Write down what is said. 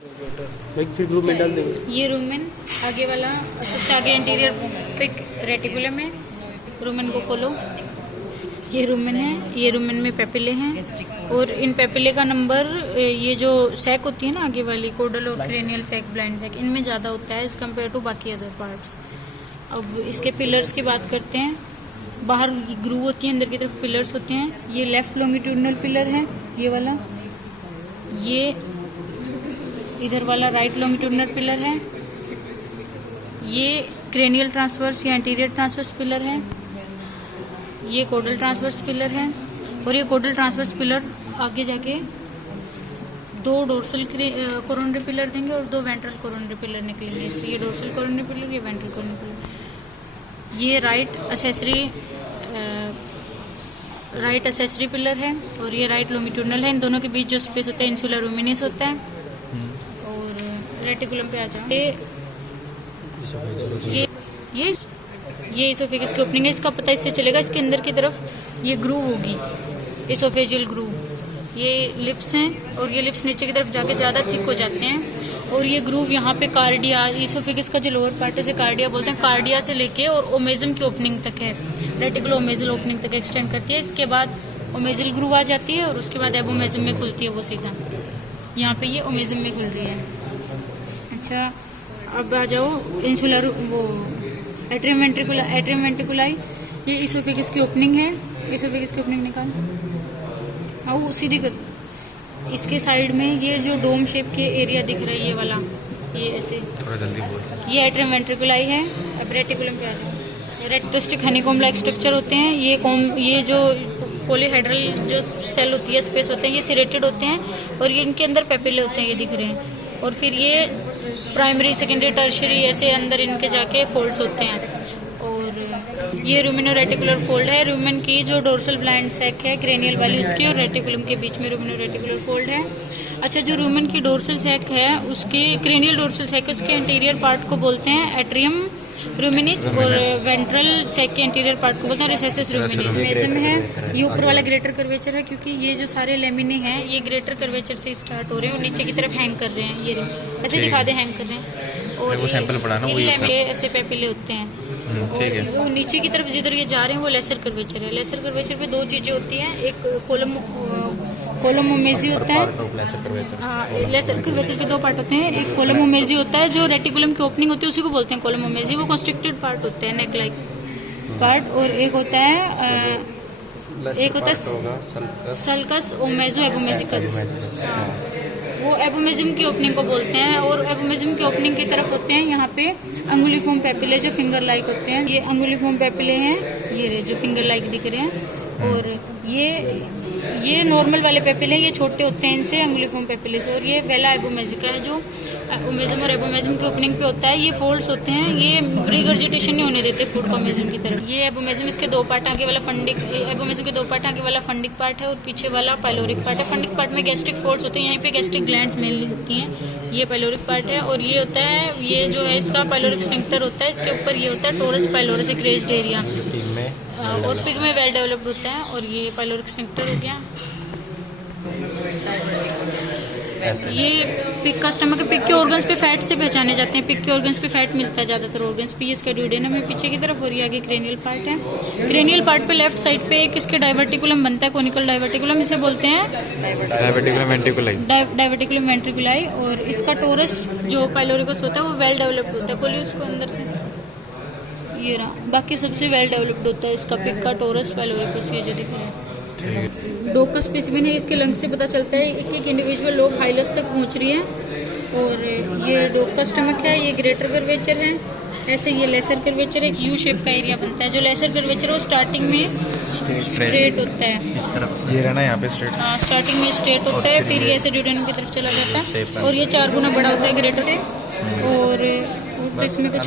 फिर रूमेन डाल देंगे। ये रूमेन आगे वाला सबसे आगे इंटीरियर पिक रेटिकुलम है। रूमेन को खोलो, ये रूमेन है। ये रूमेन में पेपिले हैं और इन पेपिले का नंबर, ये जो सैक होती है ना आगे वाली कोडल और क्रेनियल सैक, ब्लाइंड सैक, इनमें ज़्यादा होता है एज कम्पेयर टू बाकी अदर पार्ट्स। अब इसके पिलर्स की बात करते हैं। बाहर ग्रूव होती है, अंदर की तरफ पिलर्स होते हैं। ये लेफ्ट लॉन्गिट्यूडनल पिलर है, ये वाला। ये इधर वाला राइट लॉन्गिट्यूडनल पिलर है। ये क्रेनियल ट्रांसवर्स या एंटीरियर ट्रांसवर्स पिलर है। ये कोडल ट्रांसवर्स पिलर है। और ये कोडल ट्रांसवर्स पिलर आगे जाके दो डोर्सल कोरोनरी पिलर देंगे और दो वेंट्रल कोरोनरी पिलर निकलेंगे इससे। ये डोर्सल कोरोनरी पिलर, ये वेंट्रल कोरोनरी पिलर। ये राइट असेसरी पिलर है और ये राइट लॉन्गिट्यूडनल है। इन दोनों के बीच जो स्पेस होता है इंसुलर रूमिनस होता है। और रेटिकुलम पे आ जाओ। ये इसोफेगस की ओपनिंग है। इसका पता इससे चलेगा, इसके अंदर की तरफ ये ग्रूव होगी, इसोफेजियल ग्रूव। ये लिप्स हैं और ये लिप्स नीचे की तरफ जाके ज़्यादा थिक हो जाते हैं। और ये ग्रूव यहाँ पे कार्डिया, इसोफेगस का जो लोअर पार्ट है उसे कार्डिया बोलते हैं। कार्डिया से लेके और ओमेजम की ओपनिंग तक है, रेटिकुलो ओमेजल ओपनिंग तक एक्सटेंड करती है। इसके बाद ओमेजल ग्रूव आ जाती है और उसके बाद एबोमेजम में खुलती है वो सीधा। यहाँ पे ये ओमेजम में खुल रही है। अच्छा, अब आ जाओ इंसुलर वो एट्रियम वेंट्रिकुलाई। ये इसोफेगस की ओपनिंग है। इसोफेगस की ओपनिंग निकाल, आओ सीधी कर। इसके साइड में ये जो डोम शेप के एरिया दिख रहा है, ये वाला, ये ऐसे थोड़ा जल्दी बोल। ये एट्रियम वेंट्रिकुलाई है। अब रेटिकुलम पे आ जाओ। रेक्टोस्टिक हनीकॉम्ब लाइक स्ट्रक्चर होते हैं। ये जो पॉलीहेड्रल जो सेल होती है, स्पेस होते हैं, ये सिरेटेड होते हैं और ये इनके अंदर पेपिले होते हैं, ये दिख रहे हैं। और फिर ये प्राइमरी, सेकेंडरी, टर्शियरी ऐसे अंदर इनके जाके फोल्ड्स होते हैं। और ये रूमेनो रेटिकुलर फोल्ड है। रूमेन की जो डोर्सल ब्लाइंड सैक है क्रेनियल वाली, उसकी और रेटिकुलम के बीच में रूमेनो रेटिकुलर फोल्ड है। अच्छा, जो रूमेन की डोर्सल सैक है, उसके क्रेनियल डोर्सल सैक है, उसके इंटीरियर पार्ट को बोलते हैं एट्रियम रूमिनिस और वेंट्रल सैक के इंटीरियर पार्ट को बोलते हैं रिसेसिस रूमिनिस। मेजम है, ये ऊपर वाला ग्रेटर कर्वेचर है, क्योंकि ये जो सारे लेमिने हैं ये ग्रेटर कर्वेचर से स्टार्ट हो रहे हैं और नीचे की तरफ हैंग कर रहे हैं। ये ऐसे दिखा दे, हैंग कर रहे हैं। और वो सैंपल पड़ा ना, वो ऐसे पेपिले होते हैं। ठीक है। वो नीचे की तरफ जिधर ये जा रहे हैं वो लेसर कर्वेचर है। लेसर कर्वेचर पे दो चीजें होती हैं, एक कोलमोमेजी होता है। हाँ, लेसर कर्वेचर के दो पार्ट होते हैं। एक कोलमोमेजी होता है जो रेटिकुलम की ओपनिंग होती है, उसी को बोलते हैं कोलमोमेजी। वो कंस्ट्रिक्टेड पार्ट होते हैं, नेक लाइक पार्ट। और एक होता है सल्कस ओमेजो एबोमेजिकस। वो एबोमेजिम की ओपनिंग को बोलते हैं। और एबोमेजिम की ओपनिंग की तरफ होते हैं यहाँ पे अंगुलीफॉर्म पेपिले जो फिंगर लाइक होते हैं। ये अंगुलीफॉर्म पेपिले हैं, ये जो फिंगर लाइक दिख रहे हैं। और ये नॉर्मल वाले पेपिले, ये छोटे होते हैं इनसे, अंगुलीफॉर्म पेपिले से। और ये वेला एबोमेजिका है जो ओमेजम और एबोमेजम की ओपनिंग पे होता है। ये फोल्ड्स होते हैं, ये रिगर्जिटेशन नहीं होने देते फूड को ओमेजम की तरफ। ये एबोमेजम, इसके दो पार्ट, आगे वाला फंडिक, एबोमेजम के दो पार्ट, आगे वाला फंडिक पार्ट है और पीछे वाला पाइलोरिक पार्ट है। फंडिक पार्ट में गैस्ट्रिक फोल्ड्स होते हैं, यहीं पे गैस्ट्रिक ग्लैंड्स मेनली होती हैं। ये पाइलोरिक पार्ट है। और ये होता है, ये जो है इसका पाइलोरिक स्फिंक्टर होता है। इसके ऊपर ये होता है टोरस पाइलोरस, एक रेज्ड एरिया, और पिग में वेल डेवलप्ड होता है। और ये पाइलोरिक स्फिंक्टर हो गया। ये पिग का स्टमक है। पिग के ऑर्गन्स पे फैट से पहचाने जाते हैं। पिग के ऑर्गन्स पे फैट मिलता है ज्यादातर ऑर्गन्स पे। इसका ड्यूडेनम है पीछे की तरफ और ये आगे क्रेनियल पार्ट है। क्रेनियल पार्ट पे लेफ्ट साइड पे एक इसके डाइवर्टिकुलम बनता है, कोनिकल डाइवर्टिकुलम, इसे बोलते हैं डाइवर्टिकुलम वेंट्रिकुलाई। और इसका टोरस जो पाइलोरिकस होता है वो वेल डेवलप्ड होता है। खोलिए उसको अंदर से, ये रहा। बाकी सबसे वेल डेवलप्ड होता है इसका पिग का टोरस पाइलोरिकस, ये जो दिख रहा है। डॉग का स्पेसिमेन है, इसके लंग से पता चलता है एक एक इंडिविजुअल लोब हाइलस तक पहुंच रही है। और ये डॉग का स्टमक है, ये ग्रेटर कर्वेचर है। ऐसे ये लेसर कर्वेचर, एक यू शेप का एरिया बनता है। जो लेसर कर्वेचर है वो स्टार्टिंग में स्ट्रेट होता है, ये रहना यहाँ पे स्ट्रेट। हाँ, स्टार्टिंग में स्ट्रेट होता है, फिर ये ऐसे ड्यूडेनम की तरफ चला जाता है और ये 4 गुना बड़ा होता है ग्रेटर से। और इसमें कुछ